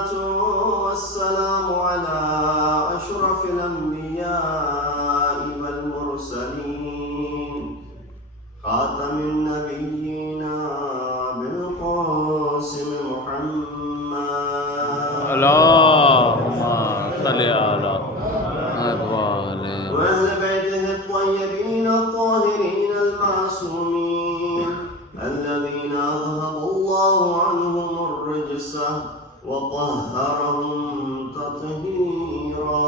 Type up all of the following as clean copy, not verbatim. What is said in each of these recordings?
والسلام على أشرف الأنبياء والمرسلين خاتم النبيين بالقاسم محمد اللهم صل على وأهل بيته الطيبين الطاهرين المعصومين الذين أذهب الله عنهم الرجس وطهرهم تطهيرا.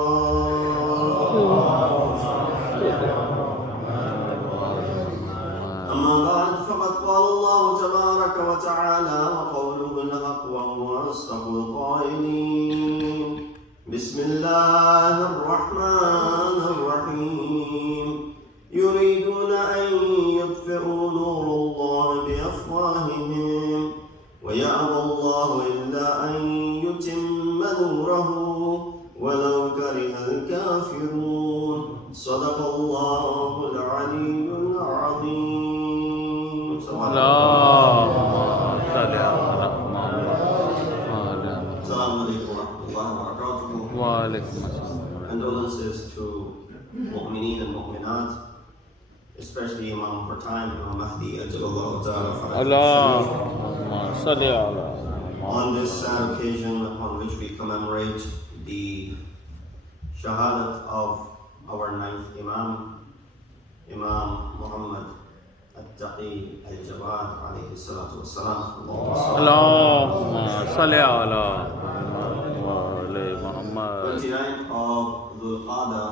أما بعد فقد قال الله تبارك وتعالى وقوله الحق وهو أصدق القائلين بسم الله الرحمن الرحيم يريدون أن يطفئوا نور الله بأفواههم ويأبى الله إلا أن يتم نوره ولو كره الكافرون. صدق الله العلي العظيم. اللهم صل على Assalamu alaikum wa rahmatullahi wa barakatuh. wa alaikum assalam. Condolences to mu'mineen and mu'minat, especially Imam for time, Imam Mahdi ajallahu ta'ala faraj. Allahumma salli ala On this sad occasion upon which we commemorate the Shahadat of our ninth Imam, Imam Muhammad Taqi al-Jawad alayhi salatu wassalam. Allahumma salli ala Muhammad. 29th of Dhul Qa'dah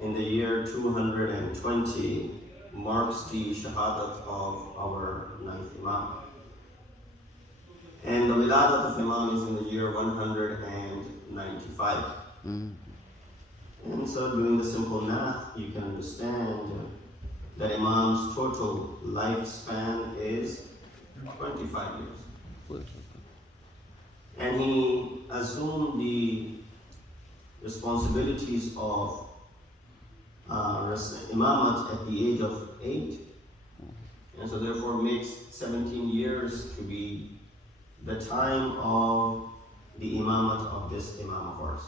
in the year 220 marks the Shahadat of our ninth Imam. And the Wiladat of Imam is in the year 195. And so doing the simple math, you can understand that Imam's total lifespan is 25 years. And he assumed the responsibilities of Imamat at the age of 8. And so therefore makes 17 years to be the time of the Imamat of this Imam of ours.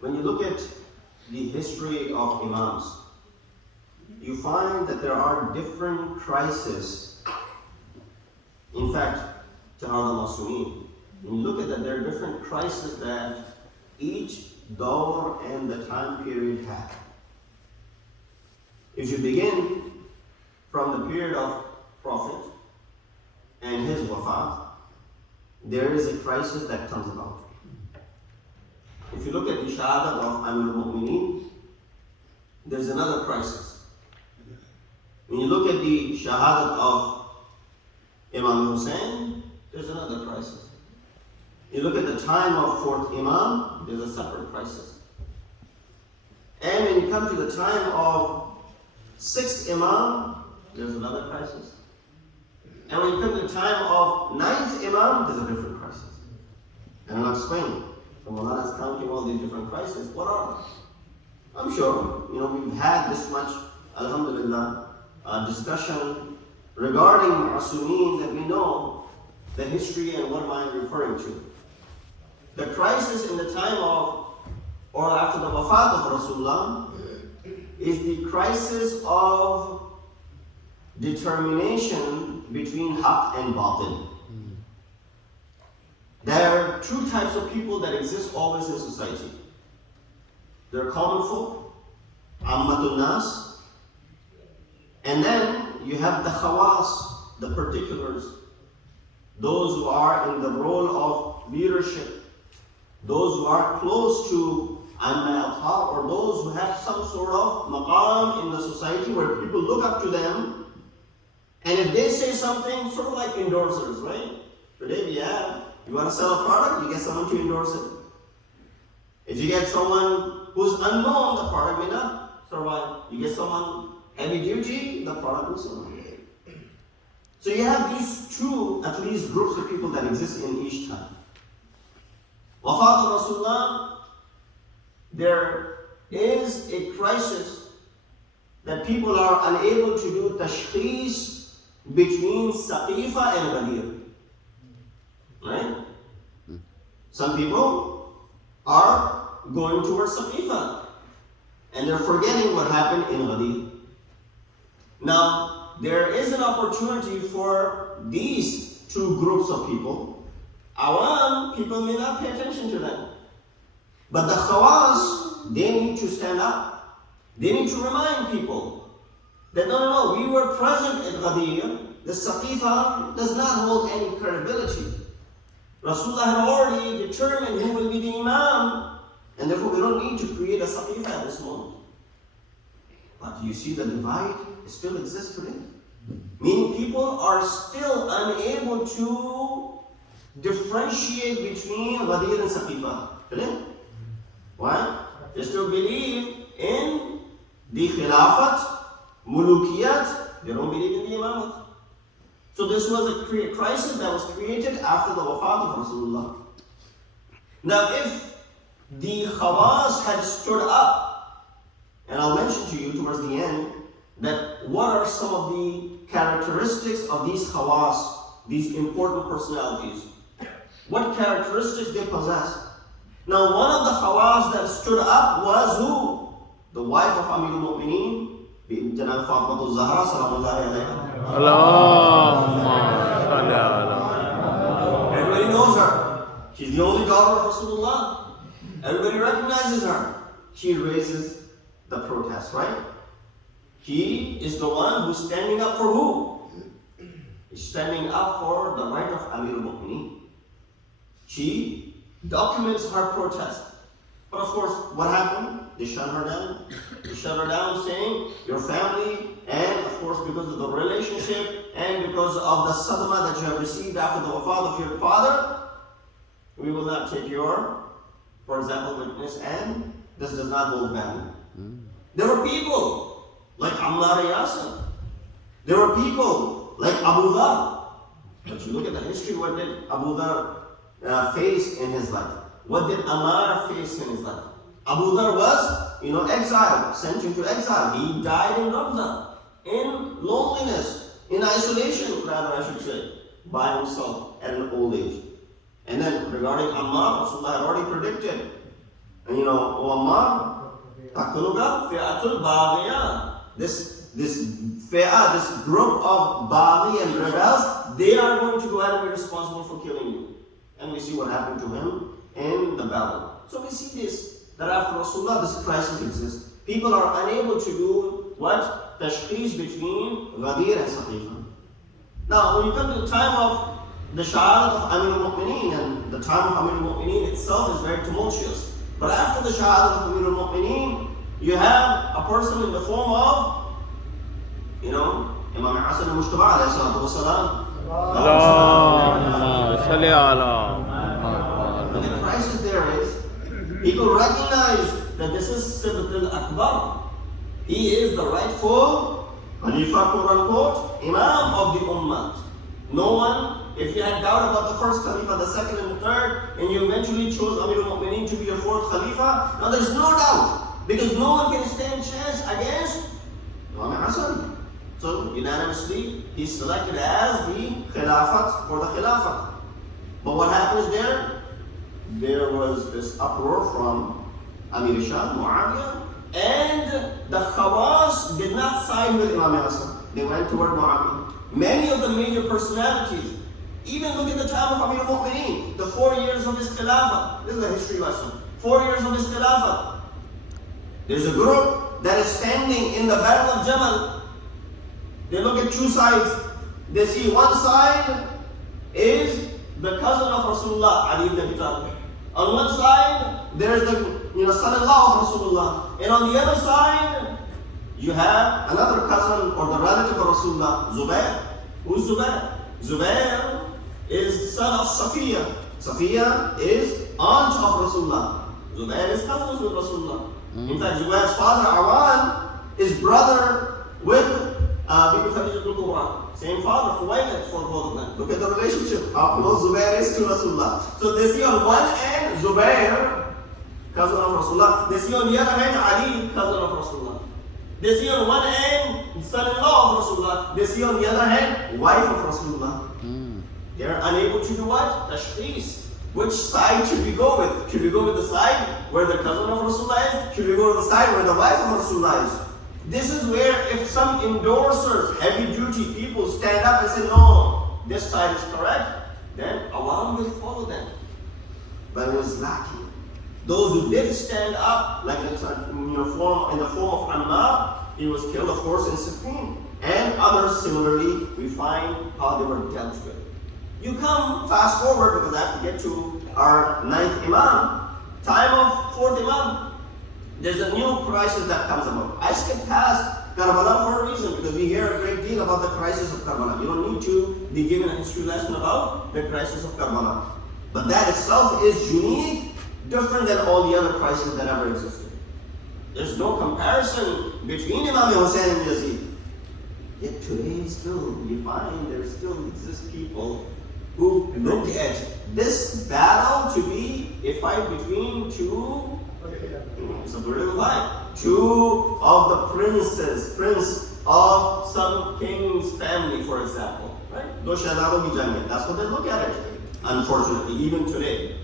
When you look at the history of Imams, you find that there are different crises. In fact, Tahar al-Masumeen, when you look at that, there are different crises that each dawr and the time period had. If you begin from the period of Prophet and his wafat, there is a crisis that comes about. If you look at the Shahadat of Amir al-Mu'mineen, there's another crisis. When you look at the Shahadat of Imam Hussein, there's another crisis. You look at the time of fourth Imam, there's a separate crisis. And when you come to the time of sixth Imam, there's another crisis. And when you come to the time of ninth Imam, there's a different crisis. And I'll explain. So Molana is counting all these different crises. What are they? I'm sure, we've had this much, alhamdulillah, discussion regarding Ma'asumeen that we know the history and what am I referring to. The crisis in the time of, or after the wafat of Rasulullah, is the crisis of determination between haqq and batil. There are two types of people that exist always in society. There are common folk, ammatun nas, and then you have the khawas, the particulars, those who are in the role of leadership, those who are close to al-Ma'atar, or those who have some sort of maqam in the society where people look up to them, and if they say something, sort of like endorsers, right? Today we have, you want to sell a product, you get someone to endorse it. If you get someone who's unknown, the product may not survive. You get someone heavy duty, the product will survive. So you have these two, at least, groups of people that exist in each time. Wafat of Rasulullah, there is a crisis that people are unable to do tashkhis between Saqifa and Ghadir. Some people are going towards Saqifa, and they're forgetting what happened in Ghadir. Now, there is an opportunity for these two groups of people. Awam, people may not pay attention to them. But the Khawas, they need to stand up. They need to remind people that no, we were present at Ghadir. The Saqifa does not hold any credibility. Rasulullah had already determined who will be the Imam, and therefore we don't need to create a Saqifa at this moment. But you see the divide still exists today. Meaning people are still unable to differentiate between Ghadir and Saqifa today. Why? They still believe in the Khilafat, Mulukiyat, they don't believe in the Imamat. So this was a crisis that was created after the wafat of Rasulullah. Now if the Khawas had stood up, and I'll mention to you towards the end, that what are some of the characteristics of these Khawas, these important personalities. What characteristics they possess. Now one of the Khawas that stood up was who? The wife of Amir al-Mu'mineen, Janab Fatima Zahra, Salamullahi alayha. Everybody knows her. She's the only daughter of Rasulullah. Everybody recognizes her. She raises the protest, right? He is the one who's standing up for who? He's standing up for the right of Amir al-Mu'mineen. She documents her protest. But of course, what happened? They shut her down. They shut her down saying, your family, and of course because of the relationship, and because of the sadma that you have received after the wafat of your father, we will not take your, for example, witness, and this does not hold value. There were people like Ammar Yasir. There were people like Abu Dhar. But you look at the history, what did Abu Dhar face in his life? What did Ammar face in his life? Abu Dhar was, exiled, sent into exile. He died in Rabza, in loneliness, in isolation, rather I should say, by himself at an old age. And then regarding Ammar, Rasulullah had already predicted, and O Ammar, Taquluka fi'atul baghiya. This fi'ah, this group of Baghi and rebels, they are going to go ahead and be responsible for killing you. And we see what happened to him in the battle. So we see this, that after Rasulullah, this crisis exists. People are unable to do what? Tashkhis between Ghadir and Saqifa. Now, when you come to the time of the Shadat of Amir al-Mu'mineen, and the time of Amir al-Mu'mineen itself is very tumultuous. But after the Shahadat of Amir al-Mu'mineen, you have a person in the form of, Imam Hasan al-Mujtaba alayhi salatu wasalam. And the crisis there is, people recognize that this is Sibt al-Akbar. He is the rightful Khalifa, quote-unquote, Imam of the Ummah. No one, if you had doubt about the first Khalifa, the second and the third, and you eventually chose Amir al-Mu'mineen to be your fourth Khalifa, now there's no doubt, because no one can stand chance against Imam Hasan. So unanimously, he's selected as the Khilafat for the Khilafat. But what happens there? There was this uproar from Amir Shah, Muawiyah, and the Khawas did not side with Imam Hasan. They went toward Muawiyah. Many of the major personalities, even look at the time of Amir al-Mu'mineen, the 4 years of his Khilafah. This is a history lesson. 4 years of his Khilafah. There's a group that is standing in the Battle of Jamal. They look at two sides. They see one side is the cousin of Rasulullah, Ali ibn Abi Talib. On one side, there's the son-in-law of Rasulullah. And on the other side, you have another cousin or the relative of Rasulullah, Zubair. Who's Zubair? Zubair is son of Safiya. Safiya is aunt of Rasulullah. Zubair is cousins with Rasulullah. In fact, Zubair's father, Awan, is brother with Bibi Khadija al-Kubra. Same father, Khuwaylid for both of them. Look at the relationship, how close Zubair is to Rasulullah. So they see on one end, Zubair, cousin of Rasulullah. They see on the other hand, Ali, cousin of Rasulullah. They see on one end, son-in-law of Rasulullah. They see on the other hand, wife of Rasulullah. They are unable to do what? Tashkhis. Which side should we go with? Should we go with the side where the cousin of Rasulullah is? Should we go to the side where the wife of Rasulullah is? This is where if some endorsers, heavy duty people stand up and say, no, this side is correct, then Awam will follow them. But it was lacking. Those who did stand up, like in the form of Ammar, he was killed, of course, in Siffin. And others, similarly, we find how they were dealt with. You come fast forward, because I have to get to our 9th Imam, time of 4th Imam. There's a new crisis that comes about. I skipped past Karbala for a reason, because we hear a great deal about the crisis of Karbala. You don't need to be given a history lesson about the crisis of Karbala. But that itself is unique, different than all the other crises that ever existed. There's no comparison between Imam Hussein and Yazid. Yet today still, you find there still exist people who look at this battle to be a fight between two of the prince of some king's family, for example. Right? That's what they look at it, unfortunately, even today.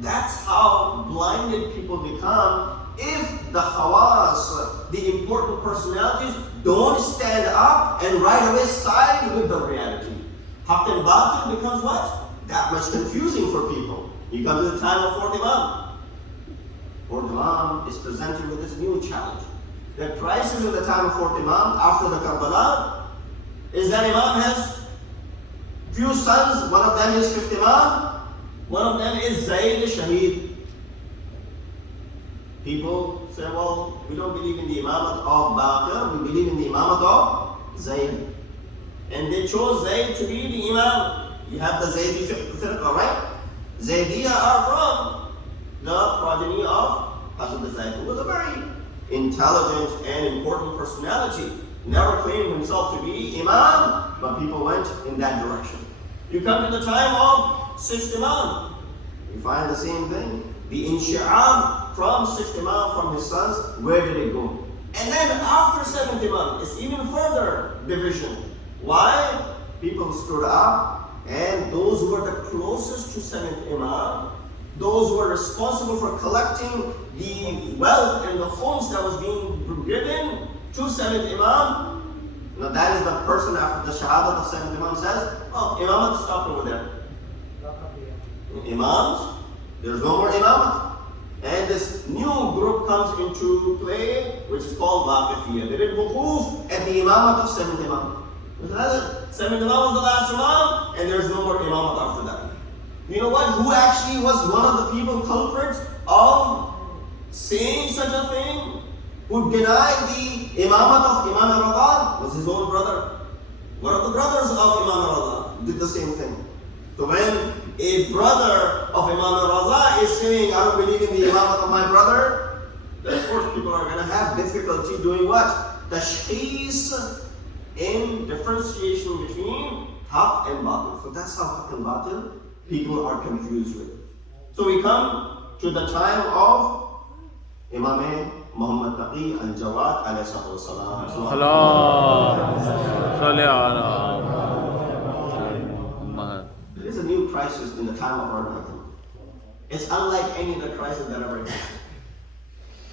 That's how blinded people become if the Khawas, the important personalities, don't stand up and right away side with the reality. Haqq and Batil becomes what? That much confusing for people. You come to the time of 4th Imam. 4th Imam is presented with this new challenge. The crisis in the time of 4th Imam, after the Karbala, is that Imam has few sons. One of them is 5th Imam. One of them is Zayd Shaheed. People say, well, we don't believe in the Imamat of Baqir, we believe in the Imamat of Zayd. And they chose Zayd to be the Imam. You have the Zaydi firqa, right? Zaydiyya are from the progeny of Hazrat Zayd, who was a very intelligent and important personality. Never claimed himself to be Imam, but people went in that direction. You come to the time of 6th Imam, you find the same thing. The Inshi'am from 6th Imam, from his sons, where did it go? And then after 7th Imam, it's even further division. Why? People stood up, and those who were the closest to 7th Imam, those who were responsible for collecting the wealth and the homes that was being given to 7th Imam, now that is the person after the Shahadat of 7th Imam says, oh, Imamat stopped over there. Imams, there's no more Imamat. And this new group comes into play, which is called Waqifiyya. They did wuquf at the Imamat of 7th Imam. 7th Imam was the last Imam, and there's no more Imamat after that. You know what? Who actually was one of the people culprits of saying such a thing? Who denied the Imamat of Imam al-Radha was his own brother. One of the brothers of Imam al-Radha did the same thing. So when a brother of Imam al-Radha is saying, I don't believe in the Imamat of my brother, then of course people are going to have difficulty doing what? Tashkhis, in differentiation between Haqq and Batil. So that's how Haqq and Batil people are confused with. So we come to the time of Imam Muhammad Taqi al-Jawad alayhi salam. There is a new crisis in the time of our time. It's unlike any other crisis that ever existed.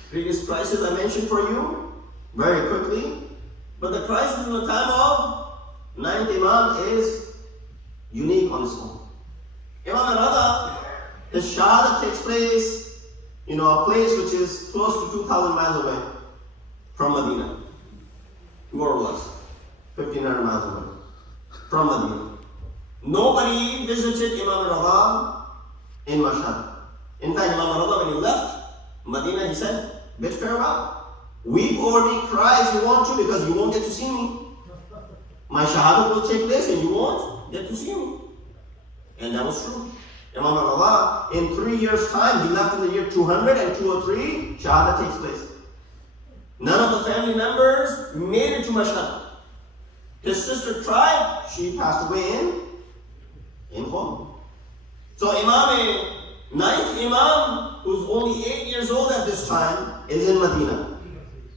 Previous crisis I mentioned for you very quickly, but the crisis in the time of 9th Imam is unique on its own. Imam al-Radha, his Shahadat takes place, a place which is close to 2,000 miles away from Medina, more or less, 1,500 miles away from Medina. Nobody visited Imam al-Radha in Mashhad. In fact, Imam al-Radha, when he left Medina, he said, bid farewell. Weep over me, cry if you want to, because you won't get to see me. My Shahadat will take place and you won't get to see me. And that was true. Imam al-Radha, in 3 years' time, he left in the year 200 and 203, Shahadat takes place. None of the family members made it to Mashhad. His sister tried, she passed away in home. So Imam, 9th Imam, who's only 8 years old at this time, is in Medina.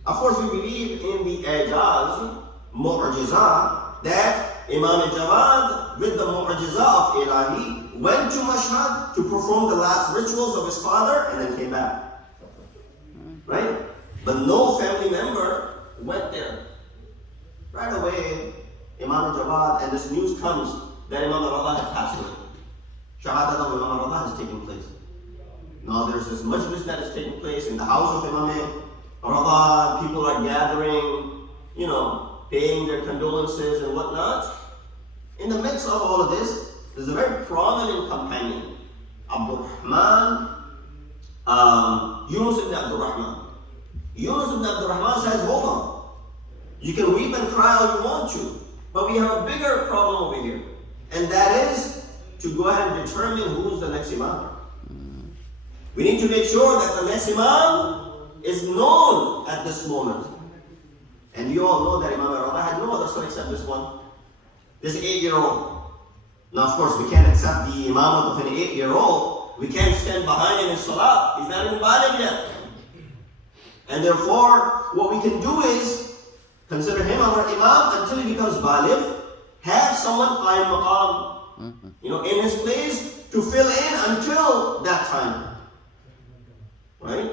Of course, we believe in the Ijaz, Mu'jizah, that Imam Jawad, with the mu'jiza of Ilahi, went to Mashhad to perform the last rituals of his father and then came back. Right? But no family member went there. Right away, Imam Jawad, and this news comes that Imam Rada had passed away. Shadat of Imam Rada has taken place. Now there's this Majlis that is taking place in the house of Imam Rada. People are gathering, paying their condolences and whatnot. In the midst of all of this, there's a very prominent companion, Abdul Rahman, Yunus ibn Abdul Rahman. Yunus ibn Abdul Rahman says, hold on. You can weep and cry all you want to, but we have a bigger problem over here. And that is to go ahead and determine who's the next Imam. We need to make sure that the next Imam is known at this moment. And you all know that Imam Rada had no other son except this one. This 8-year-old. Now of course we can't accept the Imam of an 8-year-old. We can't stand behind him in Salah. He's not even baligh yet. And therefore, what we can do is consider him our Imam until he becomes baligh. Have someone qa'im maqam, in his place to fill in until that time. Right?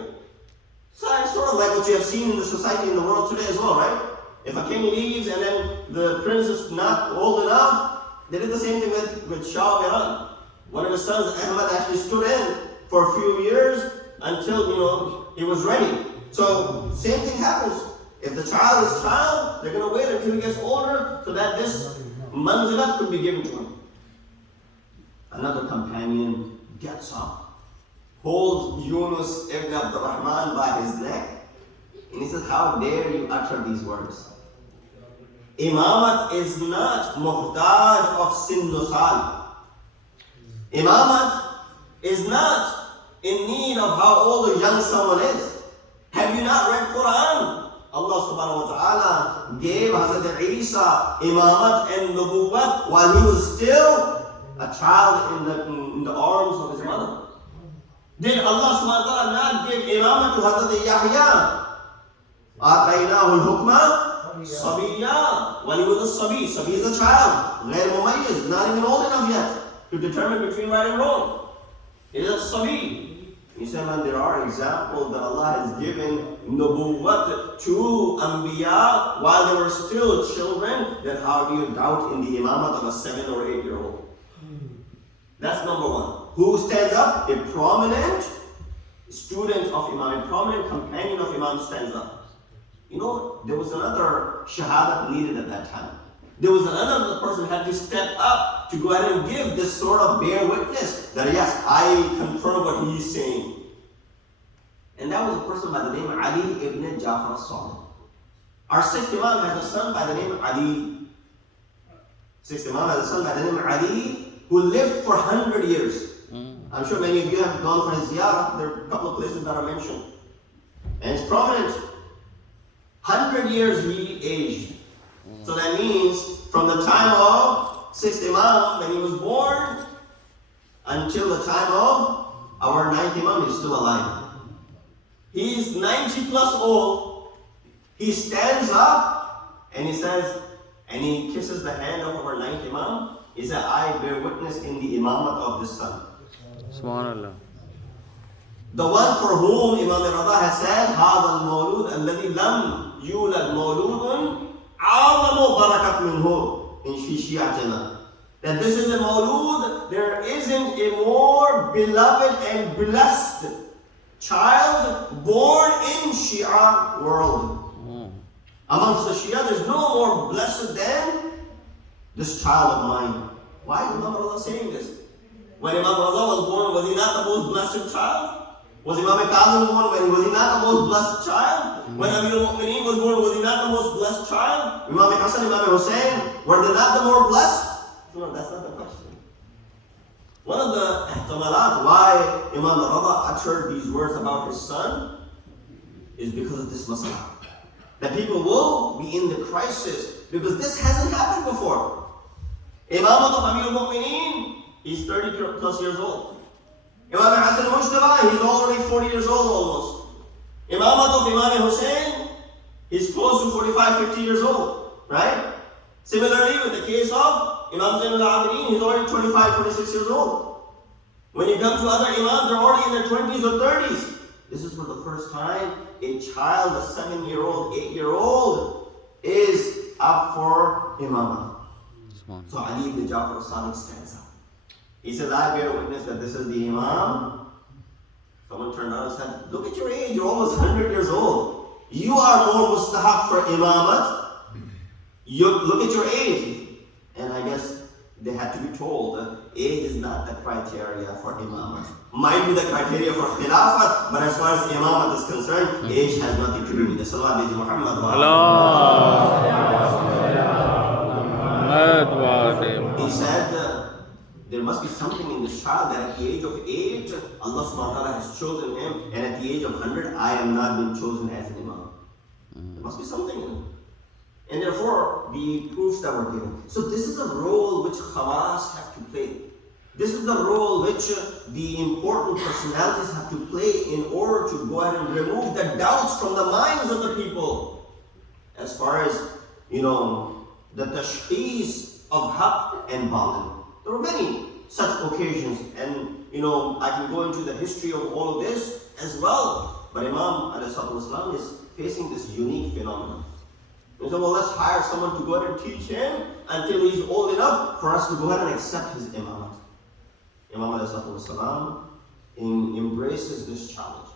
So it's sort of like what you have seen in the society in the world today as well, right? If a king leaves and then the prince is not old enough, they did the same thing with Shah of Iran. One of his sons, Ahmad, actually stood in for a few years until, he was ready. So, same thing happens. If the child is child, they're going to wait until he gets older so that this manzilat could be given to him. Another companion gets up, holds Yunus ibn Abdul Rahman by his neck, and he says, how dare you utter these words? Imamat is not muhtaj of sinnusal. Imamat is not in need of how old or young someone is. Have you not read Quran? Allah subhanahu wa ta'ala gave Hazrat Isa imamat and nubuwwat while he was still a child in the arms of his mother. Did Allah subhanahu wa ta'ala not give imamat to Hazrat Yahya? آتَيْنَاهُ الْحُكْمَ صَبِيًّا. When he was a sabi is a child, غير مميز, not even old enough yet to determine between right and wrong. He is a sabi. He said, man, there are examples that Allah has given nubuwwat to Anbiya while they were still children, then how do you doubt in the imamat of a 7 or 8-year-old? That's number one. Who stands up? A prominent student of Imam, a prominent companion of Imam stands up. There was another shahadat needed at that time. There was another person who had to step up to go ahead and give this sort of bear witness that yes, I confirm what he is saying. And that was a person by the name of Ali ibn Jafar as-Sadiq. Our 6th Imam has a son by the name of Ali. 6th Imam has a son by the name of Ali who lived for 100 years. I'm sure many of you have gone for his ziyarah. There are a couple of places that are mentioned. And it's prominent. 100 years he aged. So that means from the time of 6th Imam when he was born until the time of our 9th Imam, he's still alive. He's 90 plus old. He stands up and he says, and he kisses the hand of our 9th Imam. He said, I bear witness in the imamat of this son. Subhanallah. The one for whom Imam Rada has said, هذا المولود الذي لم يولد مولود أعظم بركة منه in Shi'atana. That this is a mawlud, there isn't a more beloved and blessed child born in Shia world. Amongst the Shia, there's no more blessed than this child of mine. Why is Imam Rada saying this? When Imam Rada was born, was he not the most blessed child? Was Imam Kazim born, was he not the most blessed child? When Amir al-Mu'mineen was born, was he not the most blessed child? Imam Hassan, Imam Hussein, were they not the more blessed? No, that's not the question. One of the ihtamalat why Imam Rada uttered these words about his son is because of this masala. That people will be in the crisis because this hasn't happened before. Imamat of Amir al-Mu'mineen, he's 30 plus years old. Imam Hassan al-Mujtaba, he's already 40 years old almost. Imamat of Imam Hussein, he's close to 45, 50 years old, right? Similarly, with the case of Imam Zainul Abidin, he's already 25, 26 years old. When you come to other Imams, they're already in their 20s or 30s. This is for the first time a child, a 7-year-old, 8-year-old, is up for Imamah. So Ali ibn Ja'far al-Sadiq stands up. He says, I bear witness that this is the Imam. Someone turned around and said, look at your age, you're almost 100 years old. You are more mustahaq for Imamat. Look at your age. And I guess they had to be told that age is not the criteria for Imamat. Might be the criteria for Khilafat, but as far as Imamat is concerned, age has nothing to do with it. Salawat bi Muhammad wa He said, there must be something in this child that at the age of 8, Allah subhanahu wa ta'ala has chosen him, and at the age of 100, I am not being chosen as an Imam. There must be something in him. And therefore, the proofs that were given. So this is a role which Khawas have to play. This is the role which the important personalities have to play in order to go ahead and remove the doubts from the minds of the people. As far as, the tashkhis of haqq and batil. There were many such occasions, and I can go into the history of all of this as well. But Imam ﷺ is facing this unique phenomenon. He said, well, let's hire someone to go ahead and teach him until he's old enough for us to go ahead and accept his imamat. Imam ﷺ embraces this challenge.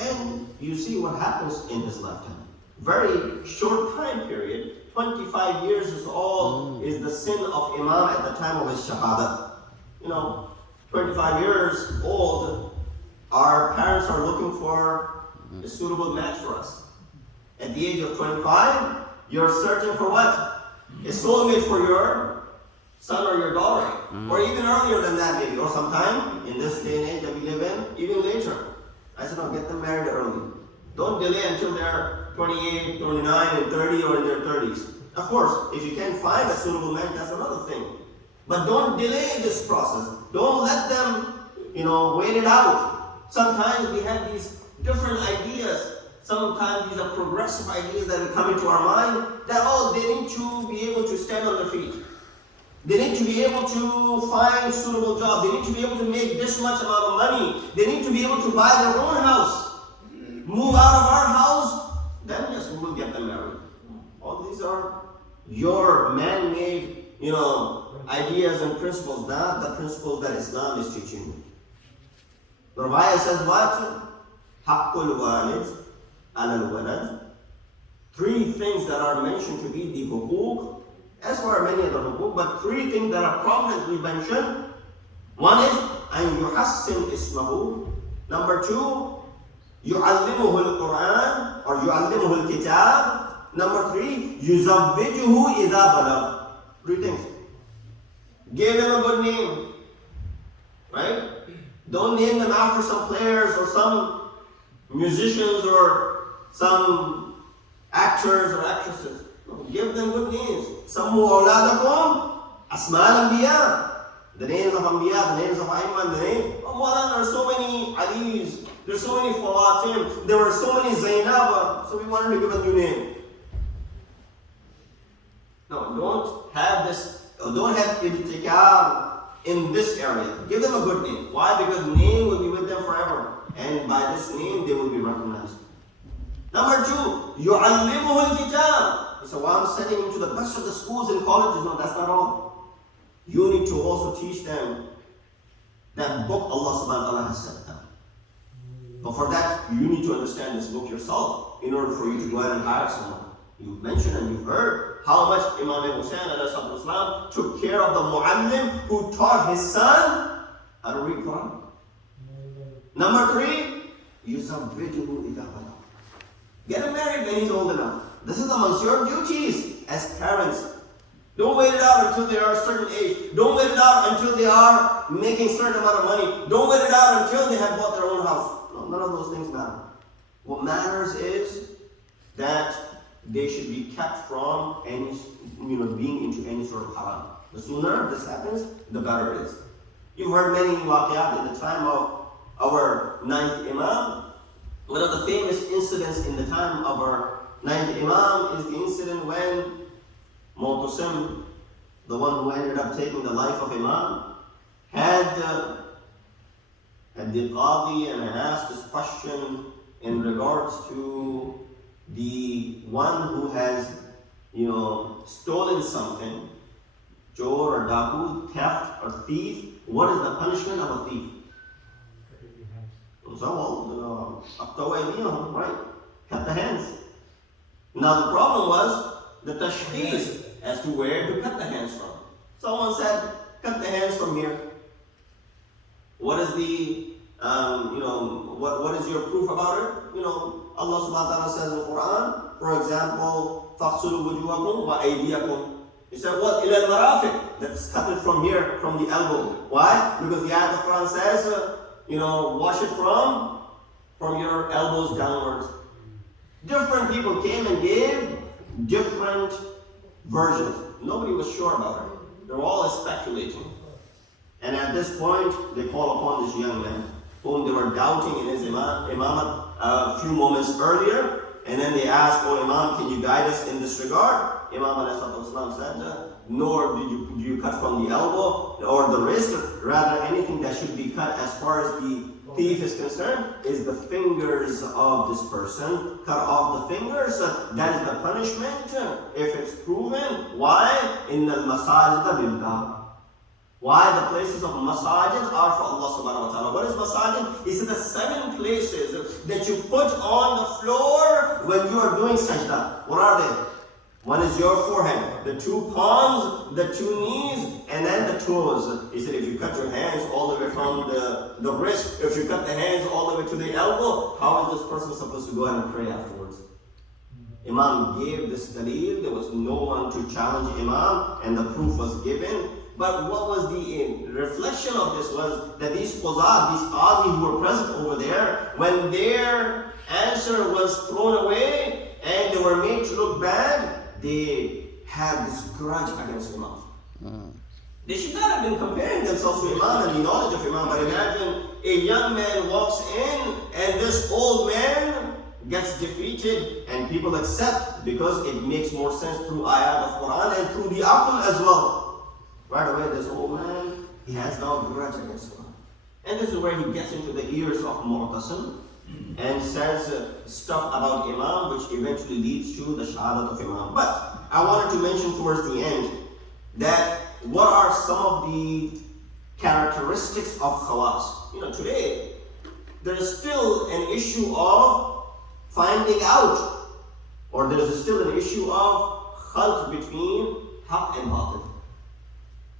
And you see what happens in his lifetime. Very short time period, 25 years is all is the sin of Imam at the time of his Shadat. 25 years old, our parents are looking for a suitable match for us. At the age of 25, you're searching for what? A soulmate for your son or your daughter. Or even earlier than that maybe, or sometime in this day and age that we live in, even later. I said, no, get them married early. Don't delay until they're 28, 29, and 30, or in their 30s. Of course, if you can't find a suitable man, that's another thing. But don't delay this process. Don't let them, wait it out. Sometimes we have these different ideas. Sometimes these are progressive ideas that come into our mind that, they need to be able to stand on their feet. They need to be able to find suitable jobs. They need to be able to make this much amount of money. They need to be able to buy their own house. Move out of our house, then yes, we will get them married. All these are your man-made, ideas and principles, not the principles that Islam is teaching you. The Ravaya says what? Haqqul walid ala al-walad. 3 things that are mentioned to be the huquq, as for many other huquq, but 3 things that are prominently mentioned. One is an yuhassin ismahu. Number 2, yu'allimuhu al-Quran or yu'allimuhu al-kitab. Number 3, yuzawwijuhu idha balagh. 3 things. Give him a good name, right? Don't name them after some players or some musicians or some actors or actresses. No, give them good names. Sammu awladakum asma al-anbiya. The names of Anbiya, the names of Ayman, the name of Molana. There are so many Alis, there's so many Fawatim, there were so many Zainab, so we wanted to give a new name. No, don't have ibtikar in this area. Give them a good name. Why? Because name will be with them forever. And by this name, they will be recognized. Number 2, yu'allimuhu al-kitab. So while I'm sending him to the best of the schools and colleges, no, that's not all. You need to also teach them that book Allah subhanahu wa ta'ala has sent them. But for that, you need to understand this book yourself in order for you to go ahead and hire someone. You've mentioned and you've heard how much Imam Hussein ﷺ took care of the mu'allim who taught his son how to read Quran. Number 3, yuzawwijuhu idha balagh. Get him married when he's old enough. This is amongst your duties as parents. Don't wait it out until they are a certain age. Don't wait it out until they are making a certain amount of money. Don't wait it out until they have bought their own house. No, none of those things matter. What matters is that they should be kept from any, being into any sort of haram. The sooner this happens, the better it is. You've heard many waqiyat in the time of our 9th Imam. One of the famous incidents in the time of our 9th Imam is the incident when Mu'tasim, the one who ended up taking the life of Imam, had the Qadi and asked this question in regards to the one who has, stolen something, chor or daku, theft or thief. What is the punishment of a thief? So, right? Cut the hands. Now the problem was the tashkhis as to where to cut the hands from. Someone said, cut the hands from here. What is the, what is your proof about it? Allah subhanahu wa ta'ala says in the Quran, for example, فَاقْسُلُوا وُجُوهَكُمْ وَأَيْدِيَكُمْ. He said, what? إِلَى الْمَرَافِقِ. Let's cut it from here, from the elbow. Why? Because the ayat of the Quran says, wash it from your elbows downwards. Different people came and gave different versions. Nobody was sure about it. They were all speculating. And at this point, they call upon this young man, whom they were doubting in his imamate a few moments earlier. And then they asked, "Oh Imam, can you guide us in this regard?" Imam said, "Nor do you cut from the elbow or the wrist. Rather, anything that should be cut as far as the thief is concerned is the fingers of this person. Cut off the fingers. That is the punishment if it's proven. Why? In al-masajid lillah. Why the places of masajid are for Allah subhanahu wa ta'ala. What is masajid? He said the 7 places that you put on the floor when you are doing sajda. What are they? One is your forehead, the 2 palms, the 2 knees, and then the toes. He said if you cut your hands all the way from the wrist, if you cut the hands all the way to the elbow, how is this person supposed to go ahead and pray afterwards? Imam gave this dalil. There was no one to challenge Imam, and the proof was given. But what was the reflection of this was that these qazat, these qazi who were present over there, when their answer was thrown away and they were made to look bad, they had this grudge against Imam. They should not have been comparing themselves to Imam and the knowledge of Imam. But imagine a young man walks in and this old man gets defeated, and people accept because it makes more sense through ayat of Quran and through the aql as well. Right away, this old man, he has now a grudge against Imam. And this is where he gets into the ears of Mu'tasim and says stuff about Imam, which eventually leads to the Shadat of Imam. But I wanted to mention towards the end that what are some of the characteristics of Khawas? Today, there is still an issue of finding out, or there is still an issue of khalt between haq and batil.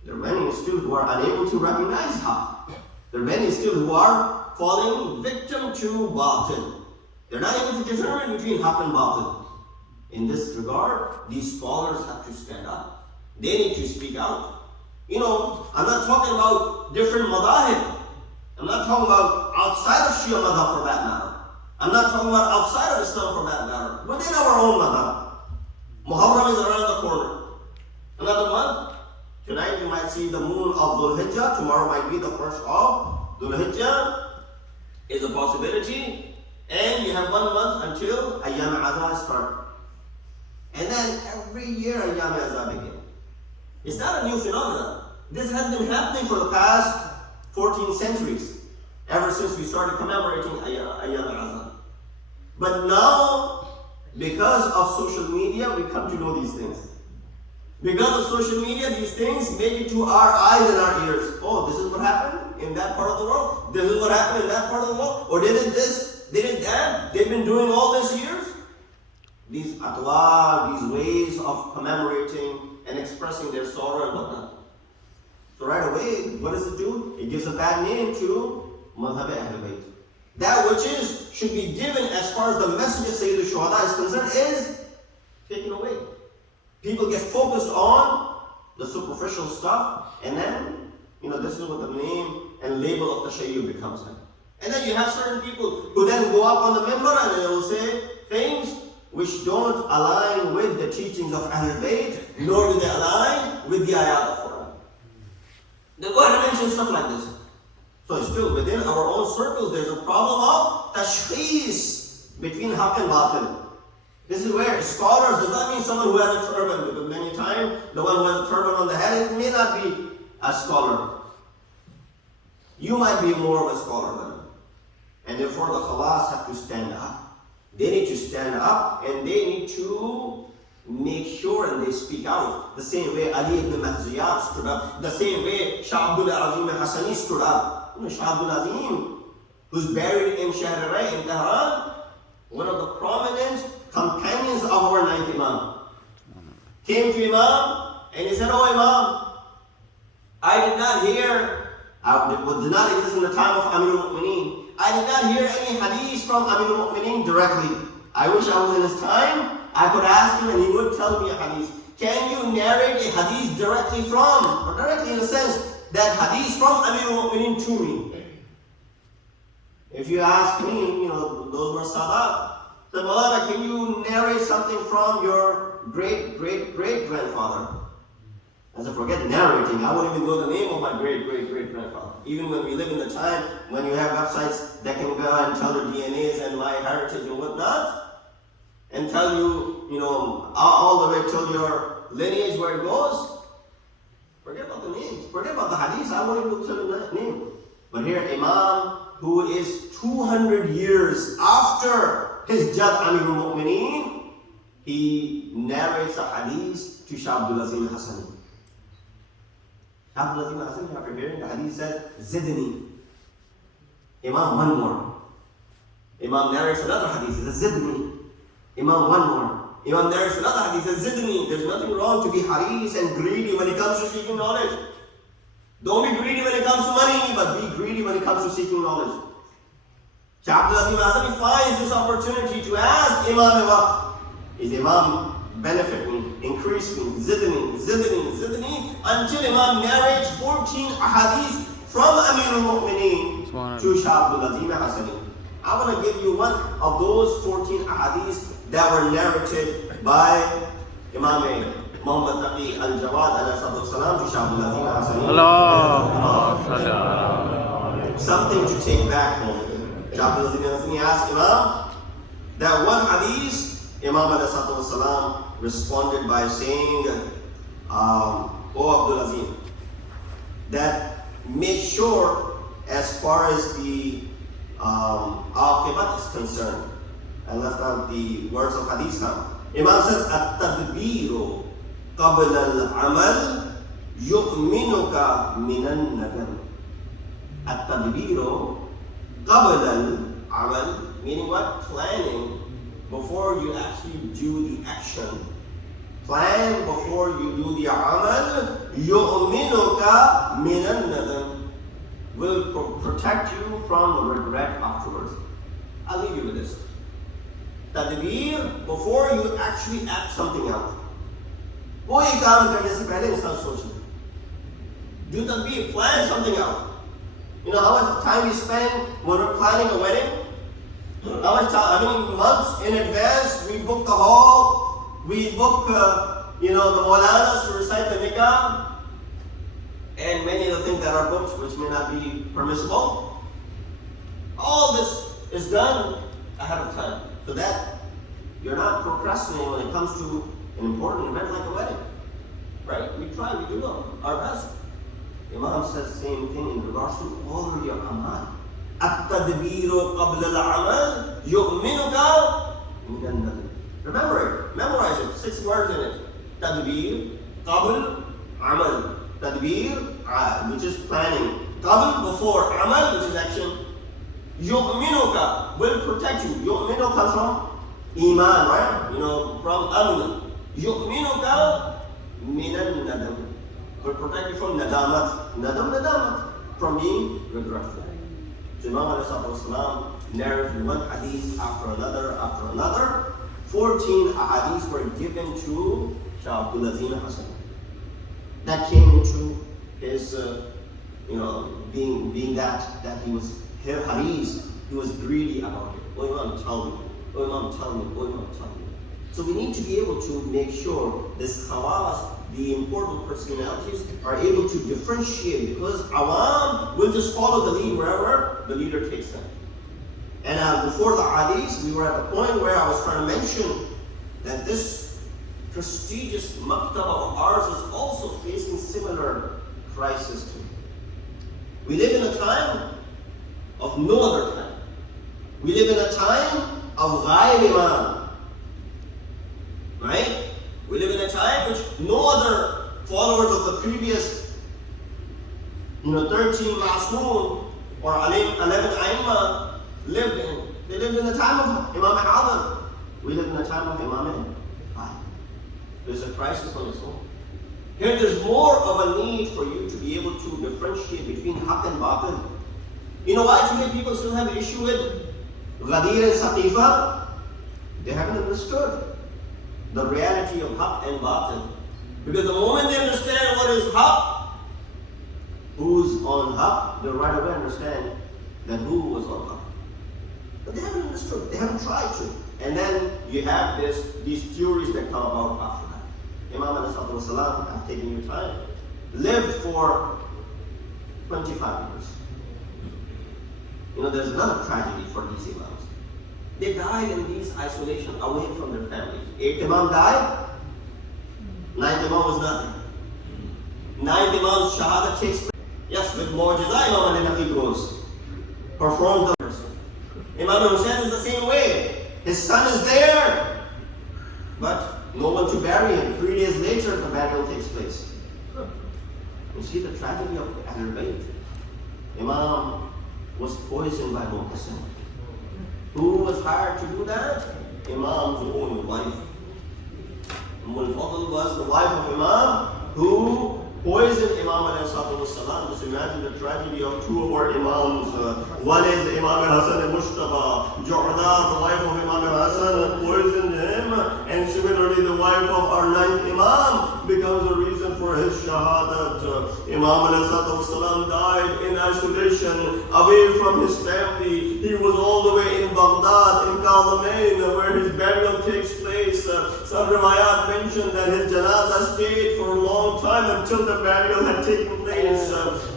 There are many still who are unable to recognize haq. There are many still who are falling victim to batil. They're not able to determine between haq and batil. In this regard, these scholars have to stand up. They need to speak out. I'm not talking about different madahib. I'm not talking about outside of Shia madhab for that matter. I'm not talking about outside of Islam for that matter. Within our own madhab. Muharram is around the corner. Another month. Tonight you might see the moon of Dhul Hijjah. Tomorrow might be the first of Dhul Hijjah. Is a possibility. And you have 1 month until Ayyam Azha start. And then every year Ayyam Azha begin. It's not a new phenomenon. This has been happening for the past 14 centuries. Ever since we started commemorating Ayyam Azha. But now, because of social media, we come to know these things. Because of social media, these things make it to our eyes and our ears. Oh, this is what happened in that part of the world. This is what happened in that part of the world. Or they did this, they did that. They've been doing all this years. These atwar, these ways of commemorating and expressing their sorrow and whatnot. So right away, what does it do? It gives a bad name to Madhab Ahl-e-Bait. That which should be given as far as the message of Sayyid al-Shuhada is concerned is taken away. People get focused on the superficial stuff, and then, this is what the name and label of Tashayyu becomes. And then you have certain people who then go up on the minbar and they will say things which don't align with the teachings of Ahl-e-Bait, nor do they align with the ayat of Quran. They go ahead and mention stuff like this. So still within our own circles, there's a problem of tashkhis between haq and batil. This is where scholars does not mean someone who has a turban, because many times the one who has a turban on the head, it may not be a scholar. You might be more of a scholar than them. And therefore the khawas have to stand up. They need to stand up and they need to make sure and they speak out. The same way Ali ibn Mahziyat stood up. The same way Shah Abdul Azim Hassani stood up. You know, Shah Abdul Azim, who's buried in Shahrarai in Tehran, one of the prominent companions of our ninth Imam, came to Imam and he said, "Oh Imam, I did not hear, did not exist in the time of Amir al-Mu'mineen. I did not hear any hadith from Amir al-Mu'mineen directly. I wish I was in his time. I could ask him and he would tell me a hadith. Can you narrate a hadith directly from, or directly in a sense, that hadith from Amir al-Mu'mineen to me?" If you ask me, you know, those were Sadat. So Molana, can you narrate something from your great-great-great-grandfather? I said, forget narrating. I wouldn't even know the name of my great-great-great-grandfather. Even when we live in the time when you have websites that can go and tell your DNAs and my heritage and whatnot, and tell you, you know, all the way till your lineage where it goes. Forget about the names. Forget about the hadith. I won't even tell you that name. But here, Imam, who is 200 years after his Jad Amir al-Mu'mineen, he narrates a hadith to Shah Abdul Azim Hassani. Shah Abdul Azim Hassani, after hearing the hadith, said, "Zidni." Imam, one more. Imam narrates another hadith, he says, "Zidni." Imam, one more. Imam narrates another hadith, he says, "Zidni." There's nothing wrong to be haris and greedy when it comes to seeking knowledge. Don't be greedy when it comes to money, but be greedy when it comes to seeking knowledge. Shah Abdul Azim Hassani finds this opportunity to ask Imam what? Is Imam benefit me, increase me, zidni, until Imam narrates 14 ahadith from Amir al-Mu'mineen to Shah Abdul Azim Hassani. I want to give you one of those 14 ahadith that were narrated by Imam Muhammad Taqi al-Jawad alayhi salam to Shah Abdul Azim Hassani. Allah. Something to take back home. Shah Abdul Azim Hassani asked Imam that one hadith. Imam alayhi salam responded by saying, "O Abdul Azim, that make sure as far as the aqibat is concerned." I left out the words of hadith now. Imam says, "At-tadbiru qabla al-amal yu'minuka minan nadam." At-tadbiru qabla al-amal, meaning what? Planning before you actually do the action. Plan before you do the amal. yu'minuka minan nadam, will protect you from regret afterwards. I'll leave you with this. Tadbir, before you actually act something out. कोई काम करने से पहले इंसान सोचना. Do tadbir, plan something out. You know how much time we spend when we're planning a wedding? How much time? I mean, months in advance, we book the hall, we book, the Molanas to recite the nikah, and many of the things that are booked, which may not be permissible. All this is done ahead of time, so that you're not procrastinating when it comes to an important event like a wedding, right? We try, we do our best. Imam says the same thing in regards to all of your amal. التدبير قبل العمل يؤمنك من الندم. Remember it, memorize it, 6 words in it. تدبير قبل عمل. تدبير, which is planning. قبل, before. عمل, which is action. يؤمنك, will protect you. يؤمنك comes from iman, right? From amn. يؤمنك من الندم, will protect you from nadamat. Nadamat, from being regretful. So Imam ﷺ narrated one hadith after another. 14 hadiths were given to Shah Abdul Azim Hassani. That came into his, being that he was haris, he was greedy about it. Oh Imam, tell me. Oh Imam, tell me. Oh Imam, tell me. So we need to be able to make sure this khawas, the important personalities, are able to differentiate, because awam will just follow the lead wherever the leader takes them. And before the hadith, we were at the point where I was trying to mention that this prestigious maktab of ours is also facing similar crisis too. We live in a time of no other time. We live in a time of ghaib Imam. Right? We live in a time which no other followers of the previous 13 Ma'asmoon or 11 Aimma lived in. They lived in the time of Imam al-Adil. We live in the time of Imam al-Bait. There's a crisis on its own. Here there's more of a need for you to be able to differentiate between haqq and batil. You know why today people still have an issue with Ghadir and Saqifa? They haven't understood the reality of haqq and batil. Because the moment they understand what is haqq, who's on haqq, they right away understand that who was on haqq. But they haven't understood, they haven't tried to. And then you have these theories that come about after that. Imam al-Salam, I've taken your time, lived for 25 years. There's another tragedy for these Imams. They died in these isolation, away from their families. 8th Imam died, 9th Imam was nothing. 9th Imam's Shadat takes place. Yes, with Mu'jiza, Imam al-Naqi goes, performs the person. Imam Hussein is the same way. His son is there, but no one to bury him. 3 days later, the burial takes place. You see the tragedy of Ahl-e-Bait. Imam was poisoned by Mu'tasim. Who was hired to do that? Imam's own wife. Al-Fadl was the wife of Imam who poisoned Imam al-Salam. Just imagine the tragedy of two of our Imams. One is Imam al-Hasan al-Mushtaba. Ju'da, the wife of Imam al-Hasan, poisoned him. And similarly, the wife of our 9th Imam becomes a reason for his shahadat. Imam al-Salam died in isolation, away from his family. He was all the way in Baghdad, in Kalamain, where his burial takes place. Some riwayat mention that his janazah stayed for a long time until the burial had taken place.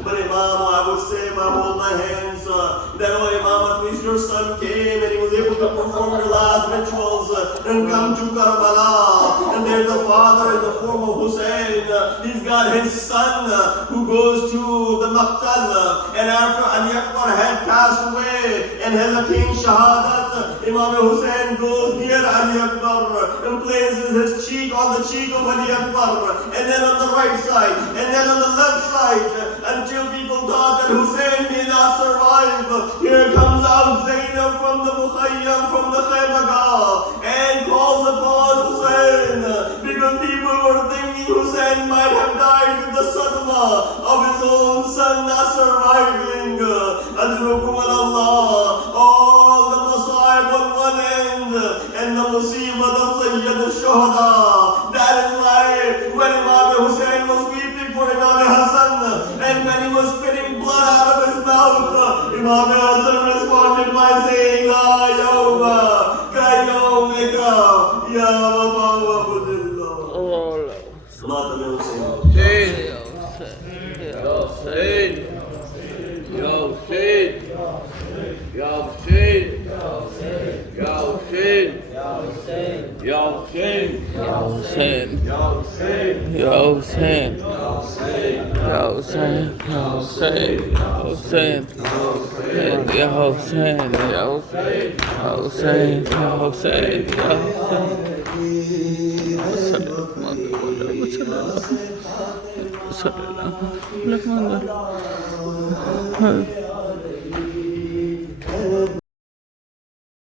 But Imam, I would say, I hold my hands, that oh Imam, at least your son came and he was able to perform your last rituals and come to Karbala. And there's a father in the form of Hussein. He's got his son who goes to the Maqtal. And after Ali Akbar had passed away and has attained Shahadat, Imam Hussein goes near Ali Akbar and places his cheek on the cheek of Ali Akbar, and then on the right side, and then on the left side, until people thought that Hussein may not survive. Here comes out Zainab from the Mukhayyam, from the Khaybaga, and calls upon Hussein, because people were thinking Hussein might have died with the sadma of his own son not surviving. Ajrukum Allah, all the Masaib on one end, and the Musibat of Syed al-Shuhada. That is why when Imam Hussein was weeping for Imam Hassan, and when he was spitting blood out of his mouth, Imam Hassan responded by saying, La yawma kayyawmika ya Baba Abdullah. Hussein.